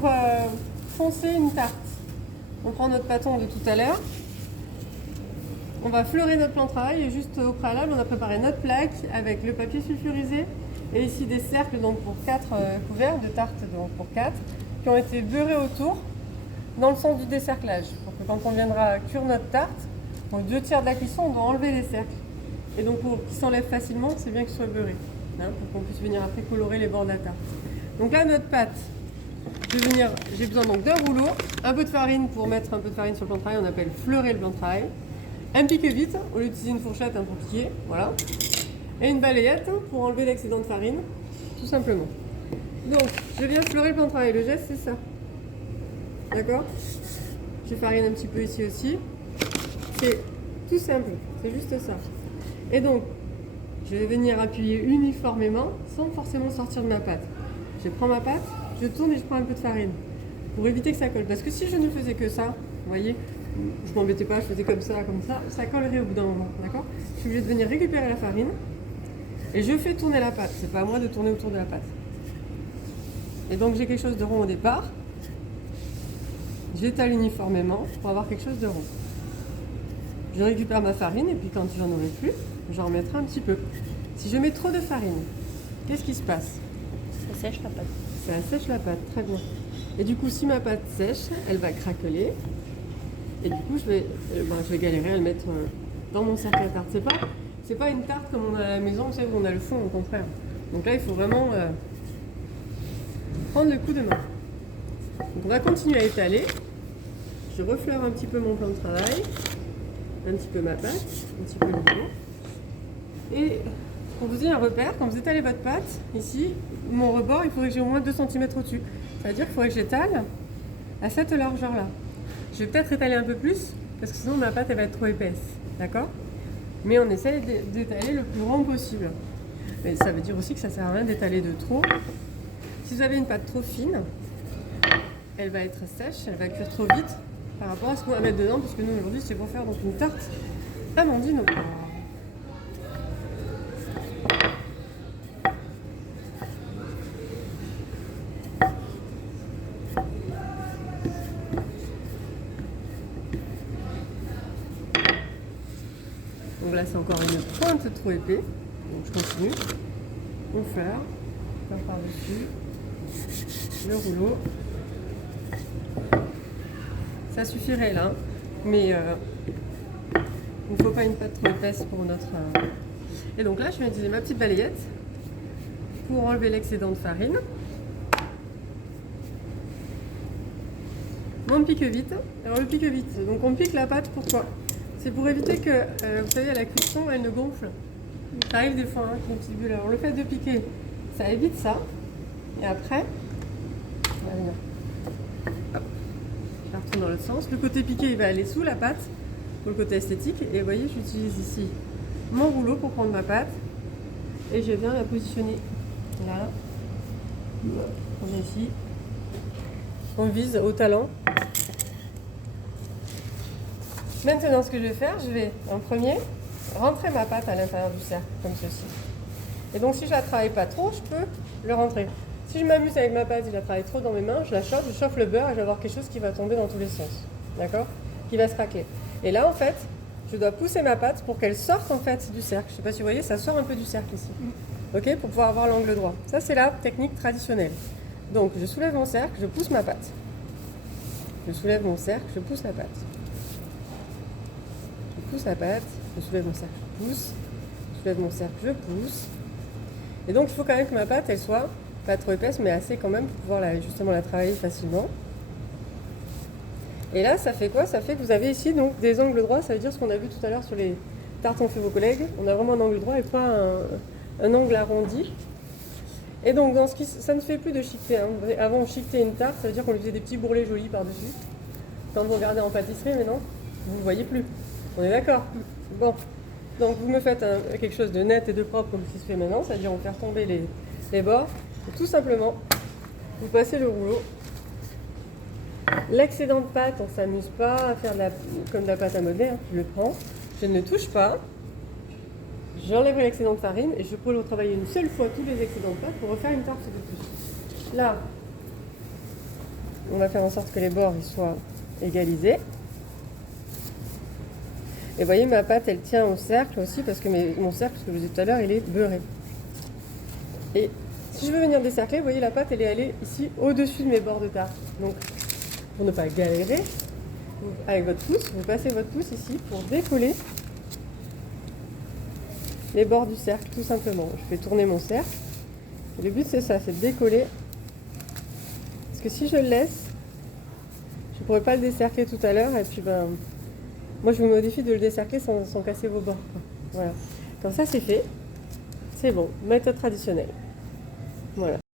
pour foncer une tarte, on prend notre bâton de tout à l'heure, on va fleurer notre plan de travail et juste au préalable, on a préparé notre plaque avec le papier sulfurisé et ici des cercles donc pour 4 couverts de tarte donc pour 4 qui ont été beurrés autour dans le sens du décerclage pour que quand on viendra cuire notre tarte, aux 2/3 de la cuisson, on doit enlever les cercles. Et donc pour qu'ils s'enlèvent facilement, c'est bien qu'ils soient beurrés, hein, pour qu'on puisse venir après colorer les bords de la tarte. Donc là, notre pâte, j'ai besoin donc d'un rouleau, un peu de farine pour mettre un peu de farine sur le plan de travail, on appelle fleurer le plan de travail, un pique-vite, au lieu d'utiliser une fourchette, pour piquer, voilà, et une balayette pour enlever l'excédent de farine, tout simplement. Donc, je viens fleurer le plan de travail, le geste c'est ça, d'accord? Je farine un petit peu ici aussi, c'est tout simple, c'est juste ça. Et donc, je vais venir appuyer uniformément sans forcément sortir de ma pâte. Je prends ma pâte, je tourne et je prends un peu de farine pour éviter que ça colle. Parce que si je ne faisais que ça, vous voyez, je m'embêtais pas, je faisais comme ça collerait au bout d'un moment, d'accord? Je suis obligée de venir récupérer la farine et je fais tourner la pâte. C'est pas à moi de tourner autour de la pâte. Et donc j'ai quelque chose de rond au départ. J'étale uniformément pour avoir quelque chose de rond. Je récupère ma farine et puis quand j'en aurai plus, j'en remettrai un petit peu. Si je mets trop de farine, qu'est-ce qui se passe? Ça sèche la pâte. Ça sèche la pâte, très bien. Et du coup, si ma pâte sèche, elle va craqueler. Et du coup, je vais galérer à le mettre dans mon cercle à tarte. C'est pas une tarte comme on a à la maison, vous savez, où on a le fond, au contraire. Donc là, il faut vraiment prendre le coup de main. Donc on va continuer à étaler. Je refleure un petit peu mon plan de travail, un petit peu ma pâte, un petit peu le boulot. Et pour vous donner un repère, quand vous étalez votre pâte, ici, mon rebord, il faudrait que j'ai au moins 2 cm au-dessus. Ça veut dire qu'il faudrait que j'étale à cette largeur-là. Je vais peut-être étaler un peu plus, parce que sinon ma pâte elle va être trop épaisse. D'accord? Mais on essaye d'étaler le plus rond possible. Mais ça veut dire aussi que ça ne sert à rien d'étaler de trop. Si vous avez une pâte trop fine, elle va être sèche, elle va cuire trop vite par rapport à ce qu'on va mettre dedans, parce que nous aujourd'hui c'est pour faire donc une tarte amandine au beurre. Donc là c'est encore une pointe trop épais, donc je continue. On fleur par-dessus le rouleau. Ça suffirait là, mais il ne faut pas une pâte trop épaisse pour notre... Et donc là je vais utiliser ma petite balayette pour enlever l'excédent de farine. Mon pique-vite. Alors le pique-vite, donc on pique la pâte, pourquoi? C'est pour éviter que, vous savez, à la cuisson, elle ne gonfle. Ça arrive des fois, hein, avec une petite bulle. Alors le fait de piquer, ça évite ça. Et après, on va venir. Hop. Je la retourne dans l'autre sens. Le côté piqué, il va aller sous la pâte, pour le côté esthétique. Et vous voyez, j'utilise ici mon rouleau pour prendre ma pâte. Et je viens la positionner là. On vient ici. On vise au talent. Maintenant, ce que je vais faire, je vais en premier rentrer ma pâte à l'intérieur du cercle, comme ceci. Et donc, si je la travaille pas trop, je peux le rentrer. Si je m'amuse avec ma pâte et je la travaille trop dans mes mains, je chauffe le beurre et je vais avoir quelque chose qui va tomber dans tous les sens. D'accord? Qui va se craquer. Et là, en fait, je dois pousser ma pâte pour qu'elle sorte en fait du cercle. Je ne sais pas si vous voyez, ça sort un peu du cercle ici. Ok? Pour pouvoir avoir l'angle droit. Ça, c'est la technique traditionnelle. Donc, je soulève mon cercle, je pousse ma pâte. Je soulève mon cercle, je pousse la pâte. Je pousse la pâte, je soulève mon cercle, je pousse, je soulève mon cercle, je pousse. Et donc il faut quand même que ma pâte elle soit pas trop épaisse mais assez quand même pour pouvoir justement la travailler facilement. Et là ça fait quoi? Ça fait que vous avez ici donc des angles droits, ça veut dire ce qu'on a vu tout à l'heure sur les tartes ont fait vos collègues. On a vraiment un angle droit et pas un angle arrondi. Et donc ça ne fait plus de chiqueter. Hein. Avant on chiquetait une tarte, ça veut dire qu'on lui faisait des petits bourrelets jolis par-dessus. Quand vous regardez en pâtisserie maintenant, vous ne voyez plus. On est d'accord? Bon, donc vous me faites quelque chose de net et de propre comme ce qui se fait maintenant, c'est-à-dire on faire tomber les bords. Et tout simplement, vous passez le rouleau. L'excédent de pâte, on ne s'amuse pas à faire comme de la pâte à modeler. Hein. Je le prends, je ne le touche pas. J'enlève l'excédent de farine et je pourrais le retravailler une seule fois tous les excédents de pâte pour refaire une tarte de plus. Là, on va faire en sorte que les bords ils soient égalisés. Et vous voyez, ma pâte, elle tient au cercle aussi, parce que mon cercle, ce que je vous ai dit tout à l'heure, il est beurré. Et si je veux venir décercler, vous voyez, la pâte, elle est allée ici, au-dessus de mes bords de tarte. Donc, pour ne pas galérer, avec votre pouce, vous passez votre pouce ici pour décoller les bords du cercle, tout simplement. Je fais tourner mon cercle. Et le but, c'est ça, c'est de décoller. Parce que si je le laisse, je ne pourrais pas le décercler tout à l'heure, et puis ben... Moi, je vous modifie de le décercler sans casser vos bords. Voilà. Comme ça, c'est fait. C'est bon. Méthode traditionnelle. Voilà.